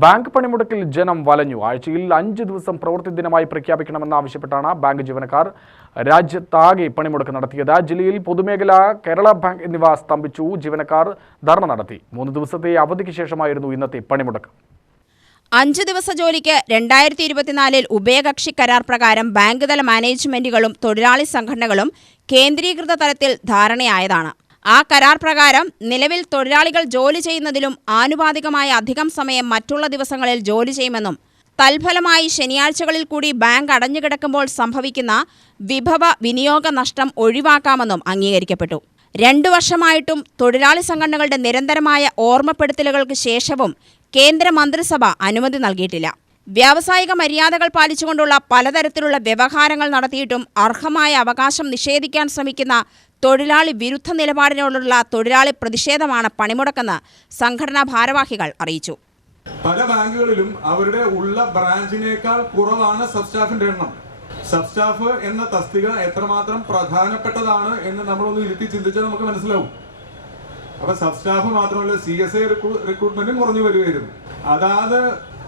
Bank പണിമുടക്കിൽ ജനം വലഞ്ഞു. ആഴ്ചയിൽ 5 ദിവസം പ്രവൃത്തി ദിനമായി പ്രഖ്യാപിക്കണമെന്നാവശ്യപ്പെട്ടാണ് ബാങ്ക് ജീവനക്കാർ രാജ്യത്താകെ പണിമുടക്ക് നടത്തിയത്. ജില്ലയിൽ പൊതുമേഖല, കേരള ബാങ്ക് എന്നിവ സ്തംഭിച്ചു. ജീവനക്കാർ ധർണ നടത്തി. 3 ദിവസത്തെ അവധിക്ക് ശേഷമായിരുന്നു ഇന്നത്തെ പണിമുടക്ക്. 5 ദിവസ ജോലിക്ക് 2024 ഉഭയകക്ഷി കരാർ പ്രകാരം ബാങ്ക് തല മാനേജ്മെന്റുകളും തൊഴിലാളി സംഘടനകളും കേന്ദ്രീകൃത തലത്തിൽ ധാരണയായതാണ്. ആ കരാർ പ്രകാരം നിലവിൽ തൊഴിലാളികൾ ജോലി ചെയ്യുന്നതിലും ആനുപാതികമായ അധികം സമയം മറ്റുള്ള ദിവസങ്ങളിൽ ജോലി ചെയ്യുമെന്നും തൽഫലമായി ശനിയാഴ്ചകളിൽ കൂടി ബാങ്ക് അടഞ്ഞുകിടക്കുമ്പോൾ സംഭവിക്കുന്ന വിഭവ വിനിയോഗ നഷ്ടം ഒഴിവാക്കാമെന്നും അംഗീകരിക്കപ്പെട്ടു. 2 വർഷമായിട്ടും തൊഴിലാളി സംഘടനകളുടെ നിരന്തരമായ ഓർമ്മപ്പെടുത്തലുകൾക്ക് ശേഷവും കേന്ദ്ര മന്ത്രിസഭ അനുമതി നൽകിയിട്ടില്ല. വ്യാവസായിക മര്യാദകൾ പാലിച്ചുകൊണ്ടുള്ള പലതരത്തിലുള്ള വ്യവഹാരങ്ങൾ നടത്തിയിട്ടും അർഹമായ അവകാശം നിഷേധിക്കാൻ ശ്രമിക്കുന്ന തൊഴിലാളി വിരുദ്ധ നിലപാടിനോടുള്ള തൊഴിലാളി പ്രതിഷേധമാണ് പണിമുടക്കെന്ന് സംഘടനാ ഭാരവാഹികൾ അറിയിച്ചു. പല ബാങ്കുകളിലും അവരുടെ ഉള്ള ബ്രാഞ്ചിനേക്കാൾ കുറവാണ് സബ് സ്റ്റാഫിന്റെ എണ്ണം. സബ് സ്റ്റാഫ് എന്ന തസ്തിക എത്രമാത്രം പ്രധാനപ്പെട്ടതാണ് എന്ന് നമ്മളൊന്ന് ഇരുത്തി ചിന്തിച്ചാൽ നമുക്ക് മനസ്സിലാവും. അപ്പൊ സബ് സ്റ്റാഫ് മാത്രമല്ല, CSI റിക്രൂട്ട്മെന്റും കുറഞ്ഞു വരികയായിരുന്നു. അതാത്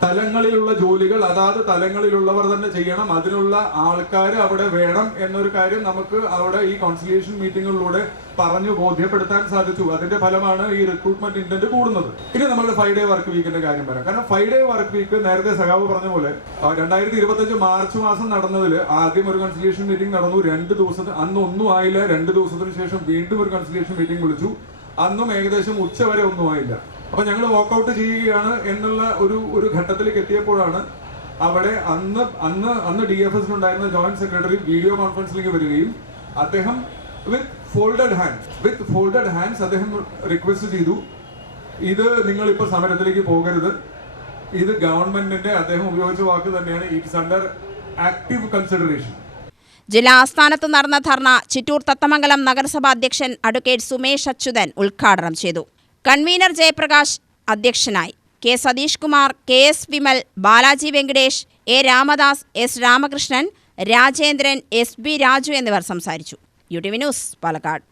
തലങ്ങളിലുള്ള ജോലികൾ അതാത് തലങ്ങളിലുള്ളവർ തന്നെ ചെയ്യണം, അതിനുള്ള ആൾക്കാർ അവിടെ വേണം എന്നൊരു കാര്യം നമുക്ക് അവിടെ ഈ കോൺസിലിയേഷൻ മീറ്റിങ്ങുകളിലൂടെ പറഞ്ഞു ബോധ്യപ്പെടുത്താൻ സാധിച്ചു. അതിന്റെ ഫലമാണ് ഈ റിക്രൂട്ട്മെന്റ് ഇന്റന്റ് കൂടുന്നത്. ഇനി നമ്മളുടെ 5 ഡേ വർക്ക് വീക്കിന്റെ കാര്യം പറയാം. കാരണം 5 ഡേ വർക്ക് വീക്ക് നേരത്തെ സഖാവ് പറഞ്ഞ പോലെ 2025 മാർച്ച് മാസം നടന്നതിൽ ആദ്യം ഒരു കൺസിലിയേഷൻ മീറ്റിംഗ് നടന്നു. 2 ദിവസത്തിന് അന്ന് ഒന്നും ആയില്ല. 2 ദിവസത്തിന് ശേഷം വീണ്ടും ഒരു കൺസിലിയേഷൻ മീറ്റിംഗ് വിളിച്ചു. അന്നും ഏകദേശം ഉച്ച വരെ ഒന്നും ആയില്ല. അപ്പൊ ഞങ്ങൾ വാക്കൗട്ട് ചെയ്യുകയാണ് എന്നുള്ള ഒരു ഘട്ടത്തിലേക്ക് എത്തിയപ്പോഴാണ് അവിടെ അന്ന് DFS-ലുണ്ടായിരുന്ന ജോയിന്റ് സെക്രട്ടറി വീഡിയോ കോൺഫറൻസിലേക്ക് വരികയും അദ്ദേഹം വിത്ത് ഫോൾഡഡ് ഹാൻഡ്സ് അദ്ദേഹം റിക്വസ്റ്റ് ചെയ്തു, ഇത് നിങ്ങൾ ഇപ്പോൾ സമരത്തിലേക്ക് പോകരുത്, ഇത് ഗവൺമെന്റിന്റെ, അദ്ദേഹം ഉപയോഗിച്ച വാക്ക് തന്നെയാണ്, ഇറ്റ്സ് അണ്ടർ ആക്റ്റീവ് കൺസിഡറേഷൻ. ജില്ലാ ആസ്ഥാനത്ത് നടന്ന ധർണ ചിറ്റൂർ തത്തമംഗലം നഗരസഭാ അധ്യക്ഷൻ അഡ്വക്കേറ്റ് സുമേഷ് അച്യുതൻ ഉദ്ഘാടനം ചെയ്തു. കൺവീനർ ജയപ്രകാശ് അധ്യക്ഷനായി. K Satheesh Kumar, KS Vimal, Balaji Venkatesh, A Ramadas, S Ramakrishnan, Rajendran, SB Raju എന്നിവർ സംസാരിച്ചു. UTV news, Palakkad.